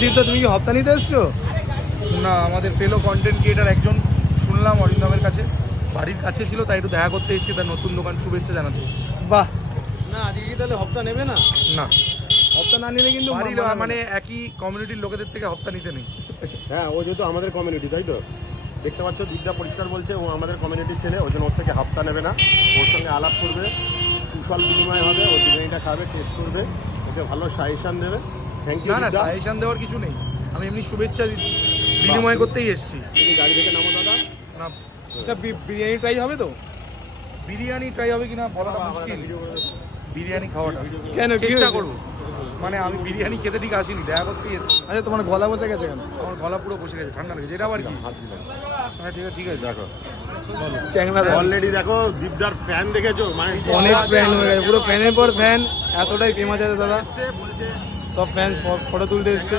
দীপ্তা, তুমি কি হপ্তা নিতে এসছো? না, আমাদের ফেলো কন্টেন্ট ক্রিয়েটার একজন শুনলাম অরিন্দমের কাছে বাড়ির কাছে ছিল, তাই একটু দেখা করতে এসেছি, তার নতুন দোকান শুভেচ্ছা জানাতে। বাহ, না আজকে কি তাহলে হপ্তা নেবে না? না, হপ্তা না নিলে কিন্তু বাড়ির মানে একই কমিউনিটির লোকেদের থেকে হপ্তা নিতে নেই। হ্যাঁ, ও যেহেতু আমাদের কমিউনিটি, তাই তো দেখতে পাচ্ছ, দিকটা পরিষ্কার বলছে ও আমাদের কমিউনিটির ছেলে, ওই জন্য ওর থেকে হাফতা নেবে না। ওর সঙ্গে আলাপ করবে, কুশল বিনিময় হবে, ও বিরিয়ানিটা খাবে, টেস্ট করবে, ওকে ভালো সাজেশন দেবে। Thank you. না না, সাজেশন দেওয়ার কিছু নেই, আমি এমনি শুভেচ্ছা বিনিময় করতেই এসেছি। তুমি গাড়ি থেকে নামো দাদা। না, আচ্ছা, বিরিয়ানি ট্রাই হবে তো? বিরিয়ানি ট্রাই হবে কিনা বলাটা মুশকিল। বিরিয়ানি খাওয়াটা কেন, কি চেষ্টা হয়েছে? করবো, মানে আমি বিরিয়ানি খেতে ঠিক আসিনি, দেখা করতেই এসেছি। আচ্ছা, তোমার গলা বসে গেছে কেন? আমার গলা পুরো বসে গেছে, ঠান্ডা লেগেছে, এটা আবার কি? হ্যাঁ ঠিক আছে ঠিক আছে, দেখো চ্যাংলা দাও। অলরেডি দেখো দীপদার ফ্যান দেখেছো, মানে অনেক ফ্যান হয়ে গেছে, পুরো ফ্যানের পর ফ্যান, এতটাই ফেমাস আছে দাদা। বলছে সব ফ্যান ফটো তুলতে এসছে।